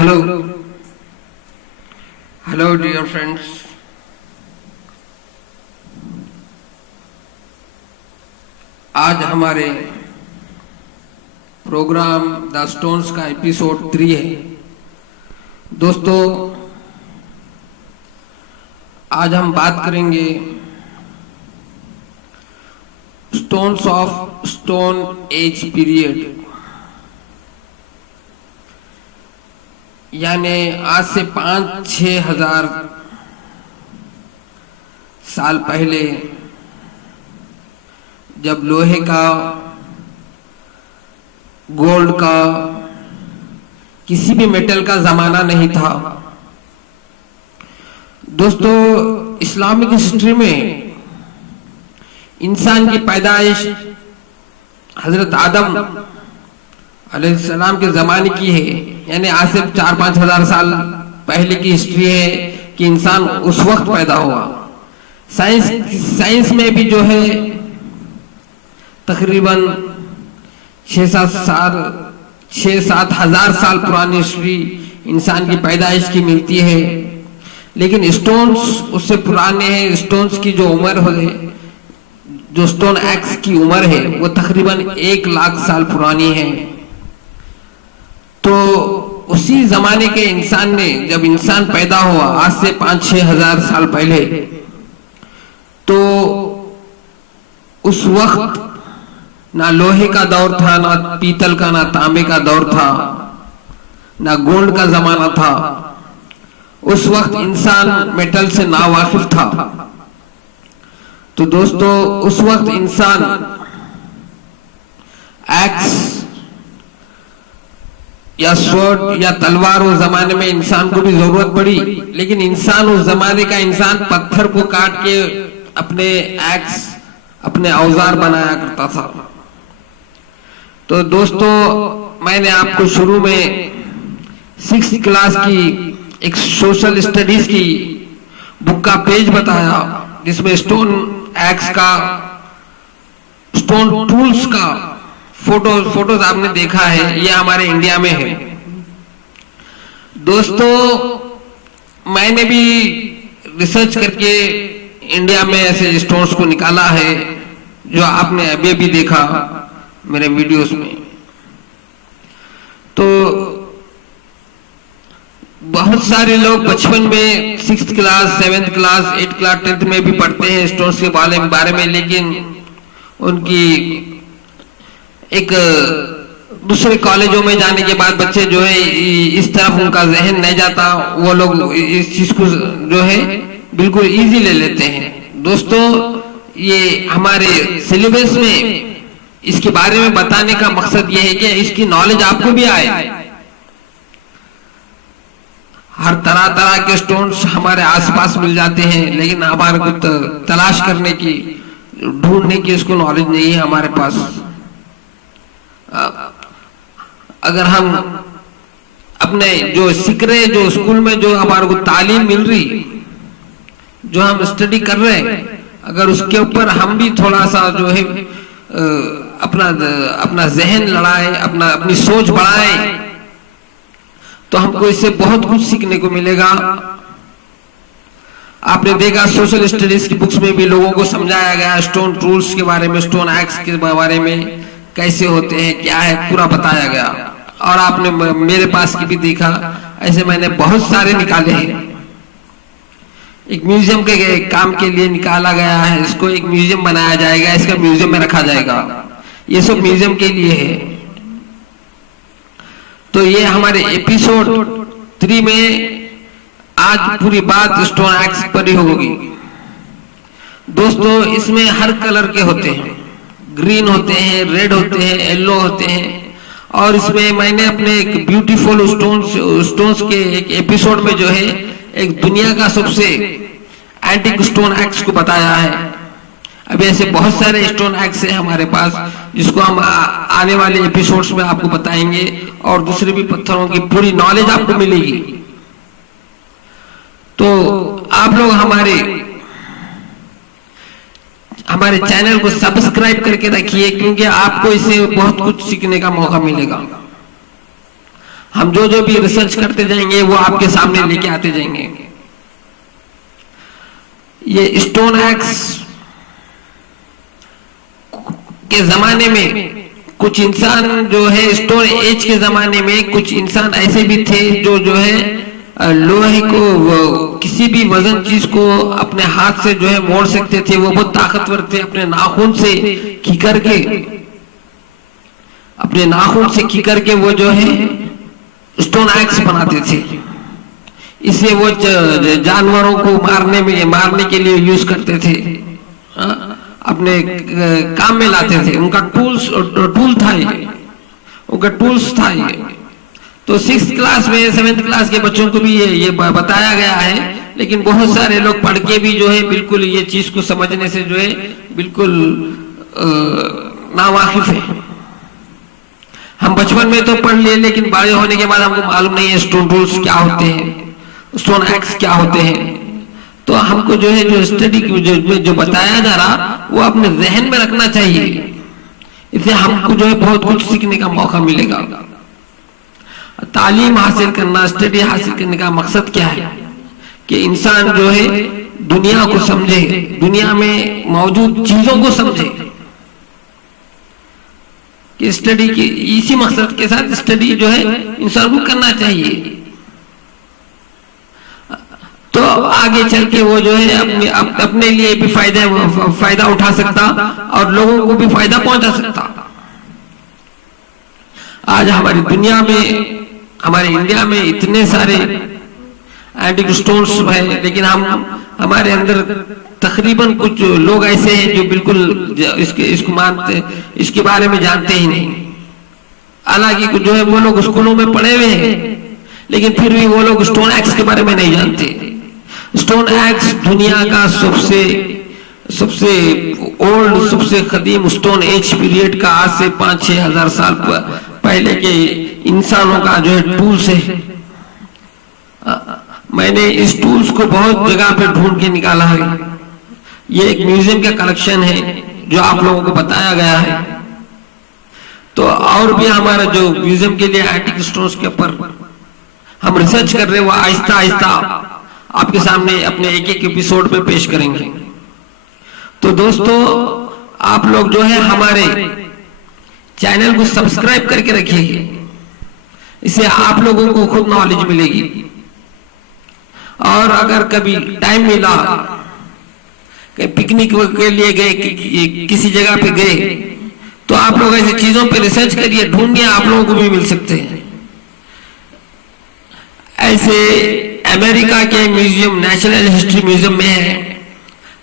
Hello hello dear friends, आज हमारे programme the stones का एपिसोड 3 है। दोस्तों, आज हम बात करेंगे stones of stone age period, यानी आज से 5-6 हजार साल पहले, जब लोहे का, गोल्ड का, किसी भी मेटल का जमाना नहीं था। दोस्तों, इस्लामिक हिस्ट्री में इंसान की पैदाइश हजरत आदम अलैहिस्सलाम के जमाने की है, यानी आज से 4-5 हजार साल पहले की हिस्ट्री है कि इंसान उस वक्त पैदा हुआ। साइंस में भी जो है तकरीबन 6-7 हजार साल पुरानी हिस्ट्री इंसान की पैदाइश की मिलती है, लेकिन स्टोन्स उससे पुराने हैं। स्टोन्स की जो उम्र है, जो स्टोन एक्स की उम्र है, वो तकरीबन 1 लाख साल पुरानी है। तो उसी जमाने के इंसान ने, जब इंसान पैदा हुआ आज से 5-6 हजार साल पहले, तो उस वक्त ना लोहे का दौर था, ना पीतल का, ना तांबे का दौर था, ना गोल्ड का जमाना था। उस वक्त इंसान मेटल से नावाकिफ था। तो दोस्तों, उस वक्त इंसान एक्स या स्वॉर्ड या तलवार, उस जमाने में इंसान को भी जरूरत पड़ी, लेकिन इंसान उस जमाने का इंसान पत्थर को काट के अपने एक्स, अपने औजार बनाया करता था। तो दोस्तों, मैंने आपको शुरू में 6th क्लास की एक सोशल स्टडीज की बुक का पेज बताया, जिसमें स्टोन एक्स का, स्टोन टूल्स का फोटोज आपने देखा है। ये हमारे इंडिया में है। दोस्तों, मैंने भी रिसर्च करके इंडिया में ऐसे स्टोन्स को निकाला है, जो आपने अभी भी देखा मेरे वीडियोस में। तो बहुत सारे लोग बचपन में 6th class, 7th class, 8th class, 10th में भी पढ़ते हैं स्टोन्स के बारे में, लेकिन उनकी एक दूसरे कॉलेजों में जाने के बाद बच्चे जो है इस तरफ उनका जहन नहीं जाता, वो लोग इस चीज को जो है बिल्कुल इजी ले लेते हैं। दोस्तों, ये हमारे सिलेबस में इसके बारे में बताने का मकसद ये है कि इसकी नॉलेज आपको भी आए। हर तरह के स्टोन्स हमारे आसपास मिल जाते हैं, लेकिन हमारे को तलाश करने की, ढूंढने की इसको नॉलेज नहीं है हमारे पास। अगर हम अपने जो सीख रहे, जो स्कूल में जो हमारे को तालीम मिल रही, जो हम स्टडी कर रहे हैं, अगर उसके ऊपर हम भी थोड़ा सा जो है अपना जहन लड़ाए, अपनी सोच बढ़ाए, तो हमको इससे बहुत कुछ सीखने को मिलेगा। आपने देखा सोशल स्टडीज की बुक्स में भी लोगों को समझाया गया स्टोन टूल्स के बारे में, स्टोन एक्स के बारे में, कैसे होते हैं, क्या है, पूरा बताया गया। और आपने मेरे पास की भी देखा, ऐसे मैंने बहुत सारे निकाले हैं। एक म्यूजियम के काम के लिए निकाला गया है, इसको एक म्यूजियम बनाया जाएगा, इसका म्यूजियम में रखा जाएगा। ये सब म्यूजियम के लिए है। तो ये हमारे एपिसोड 3 में आज पूरी बात स्टोन एक्स पर ही होगी। दोस्तों, इसमें हर कलर के होते हैं, ग्रीन होते हैं, रेड होते हैं, येलो होते हैं। और इसमें मैंने अपने एक ब्यूटीफुल स्टोन्स के एक एपिसोड में जो है एक दुनिया का सबसे एंटीक स्टोन एक्स को बताया है। अभी ऐसे बहुत सारे स्टोन एक्स है हमारे पास, जिसको हम आने वाले एपिसोड्स में आपको बताएंगे, और दूसरे भी पत्थरों की पूरी नॉलेज आपको मिलेगी। तो आप लोग हमारे चैनल को सब्सक्राइब करके रखिए, क्योंकि आपको इससे बहुत कुछ सीखने का मौका मिलेगा। हम जो जो भी रिसर्च करते जाएंगे वो आपके सामने लेके आते जाएंगे। ये स्टोन एक्स के जमाने में कुछ इंसान जो है, स्टोन एज के जमाने में कुछ इंसान ऐसे भी थे जो है लोहे को, किसी भी वजन चीज को अपने हाथ से जो है मोड़ सकते थे। वो बहुत ताकतवर थे, अपने नाखून से खींच के, अपने नाखून से खींच के वो जो है स्टोन एक्स बनाते थे। इसे वो जानवरों को मारने के लिए यूज करते थे, अपने काम में लाते थे। उनका टूल था ये, उनका टूल्स था ये। तो 6th क्लास में 7th क्लास के बच्चों को भी ये बताया गया है, लेकिन बहुत सारे लोग पढ़ के भी जो है बिल्कुल ये चीज को समझने से जो है बिल्कुल नावाकिफ है। हम बचपन में तो पढ़ लिए, लेकिन बड़े होने के बाद हमको मालूम नहीं है स्टोन टूल्स क्या होते हैं, स्टोन एक्स क्या होते हैं। तो हमको जो है जो स्टडी जो बताया जा रहा वो अपने जहन में रखना चाहिए। इससे हमको जो है बहुत कुछ सीखने का मौका मिलेगा। तालीम हासिल करना, स्टडी हासिल करने का मकसद क्या है कि इंसान जो है दुनिया को समझे, दुनिया में मौजूद चीजों को समझे। कि स्टडी की इसी मकसद के साथ स्टडी जो है इंसान को करना चाहिए। तो आगे चल के वो जो है अपने लिए भी फायदा उठा सकता और लोगों को भी फायदा पहुंचा सकता। आज हमारी दुनिया में, हमारे इंडिया में इतने सारे एंटिक स्टोन्स है, लेकिन हमारे अंदर तकरीबन कुछ लोग ऐसे हैं जो बिल्कुल इसको मानते, इसके बारे में जानते ही नहीं। हालांकि जो है वो लोग स्कूलों में पढ़े हुए हैं, लेकिन फिर भी वो लोग स्टोन एक्स के बारे में नहीं जानते। स्टोन एक्स दुनिया का सबसे ओल्ड, सबसे कदीम स्टोन एज पीरियड का, आज से 5-6 हजार साल पहले के इंसानों का जो है टूल्स है। मैंने इस टूल्स को बहुत जगह पे ढूंढ के निकाला है। ये एक म्यूजियम का कलेक्शन है जो आप लोगों को बताया गया है। तो और भी हमारा जो म्यूजियम के लिए एंटिक स्टोन्स के ऊपर हम रिसर्च कर रहे हैं, वो आहिस्ता आहिस्ता आपके सामने अपने एक एक एपिसोड में पेश करेंगे। तो दोस्तों, आप लोग जो है हमारे चैनल को सब्सक्राइब करके रखिए, इससे आप लोगों को खुद नॉलेज मिलेगी। और अगर कभी टाइम मिला, पिकनिक के लिए गए, किसी जगह पे गए, तो आप लोग ऐसी चीजों पे रिसर्च करिए, ढूंढिए, आप लोगों को भी मिल सकते हैं। ऐसे अमेरिका के म्यूजियम, नेचुरल हिस्ट्री म्यूजियम में है,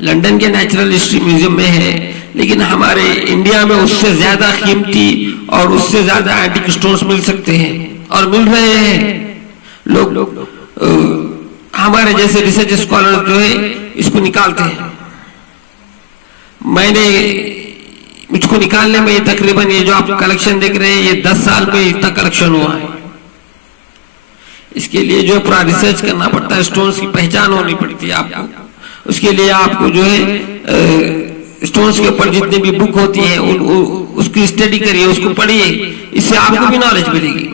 लंदन के नेचुरल हिस्ट्री म्यूजियम में है, लेकिन हमारे इंडिया में उससे ज्यादा कीमती और उससे ज्यादा एंटिक स्टोन्स मिल सकते हैं और मिल रहे हैं। लोग हमारे जैसे रिसर्च स्कॉलर जो है इसको निकालते हैं। मुझको निकालने में तकरीबन ये जो आप कलेक्शन देख रहे हैं, ये 10 साल में इतना कलेक्शन हुआ है। इसके लिए जो पूरा रिसर्च करना पड़ता है, स्टोन्स की पहचान होनी पड़ती है आपको। उसके लिए आपको जो है स्टोन्स के ऊपर जितनी भी बुक होती है उसकी स्टडी करिए, उसको पढ़िए, इससे आपको भी नॉलेज मिलेगी।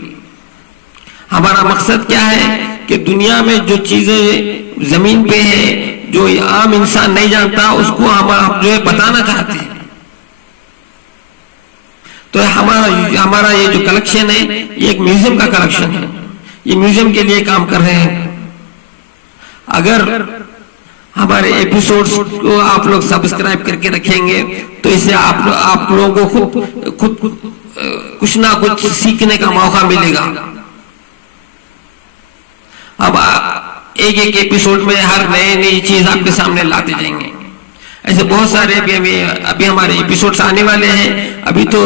हमारा मकसद क्या है कि दुनिया में जो चीजें जमीन पे है, जो आम इंसान नहीं जानता, उसको हम जो है बताना चाहते हैं। तो हमारा ये जो कलेक्शन है, ये एक म्यूजियम का कलेक्शन है। ये म्यूजियम के लिए काम कर रहे हैं। अगर हमारे एपिसोड्स को आप लोग सब्सक्राइब करके रखेंगे तो इससे आप लोगों को खुद कुछ ना कुछ सीखने का मौका मिलेगा। अब एक एक एपिसोड में हर नई चीज आपके सामने लाते जाएंगे। ऐसे बहुत सारे अभी हमारे एपिसोड्स आने वाले हैं। अभी तो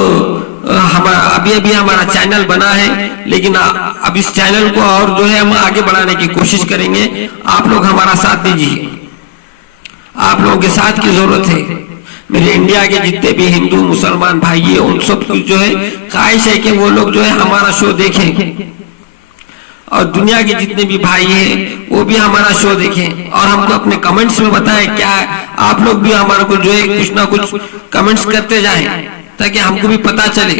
अभी हमारा चैनल बना है, लेकिन अब इस चैनल को और जो है हम आगे बढ़ाने की कोशिश करेंगे। आप लोग हमारा साथ दीजिए, आप लोगों के साथ की जरूरत है। मेरे इंडिया के जितने भी हिंदू मुसलमान भाई है, उन सब की जो है ख्वाहिश है कि वो लोग जो है हमारा शो देखें, और दुनिया के जितने भी भाई हैं वो भी हमारा शो देखें और हमको अपने कमेंट्स में बताएं। क्या आप लोग भी हमारे को जो है कुछ ना कुछ कमेंट्स करते जाएं, ताकि हमको भी पता चले।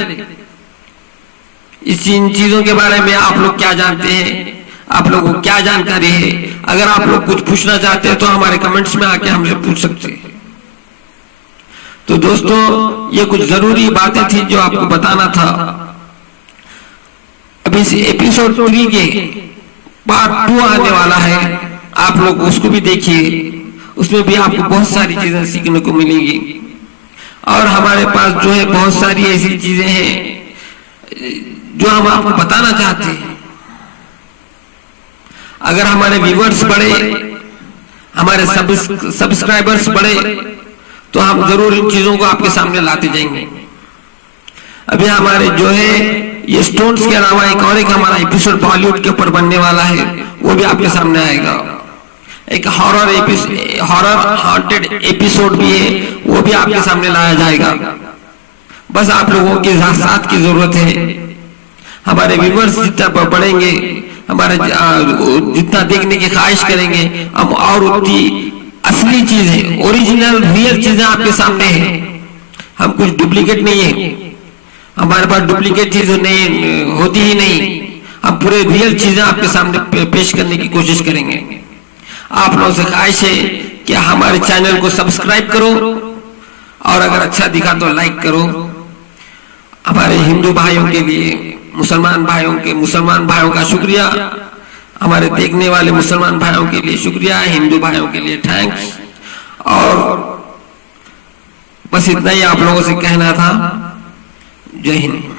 इन चीजों के बारे में आप लोग क्या जानते हैं, आप लोगों को क्या जानकारी है? अगर आप लोग कुछ पूछना चाहते हैं तो हमारे कमेंट्स में आके हमसे पूछ सकते हैं। तो दोस्तों, ये कुछ जरूरी बातें थी जो आपको बताना था। अभी इस एपिसोड 3 के पार्ट 2 आने वाला है, आप लोग उसको भी देखिए, उसमें भी आपको बहुत सारी चीजें सीखने को मिलेंगी। और हमारे पास जो है बहुत सारी ऐसी चीजें हैं जो हम आपको बताना चाहते हैं। अगर हमारे व्यूअर्स बढ़े, हमारे सब्सक्राइबर्स बढ़े, तो हम जरूर इन चीजों को आपके सामने लाते जाएंगे। अभी हमारे जो है ये स्टोन्स के अलावा एक हमारा एपिसोड बॉलीवुड के ऊपर बनने वाला है, वो भी आपके सामने आएगा। एक हॉरर हॉन्टेड एपिसोड भी है, वो भी आपके सामने लाया जाएगा। बस आप लोगों के साथ की जरूरत है। हमारे व्यूअर्स जितना बढ़ेंगे, हमारे जितना देखने की ख्वाहिश करेंगे हम, और उतनी असली चीजें, ओरिजिनल रियल चीजें आपके सामने है। हम कुछ डुप्लीकेट नहीं है, हमारे पास डुप्लीकेट चीजें नहीं होती ही नहीं। हम पूरे रियल चीजें आपके सामने पेश करने की कोशिश करेंगे। आप लोगों से ख्वाहिश है कि हमारे चैनल को सब्सक्राइब करो, और अगर अच्छा दिखा तो लाइक करो। हमारे हिंदू भाइयों के लिए, मुसलमान भाइयों का शुक्रिया, हमारे देखने वाले मुसलमान भाइयों के लिए शुक्रिया, हिंदू भाइयों के लिए थैंक्स। और बस इतना ही आप लोगों से कहना था। जय हिंद।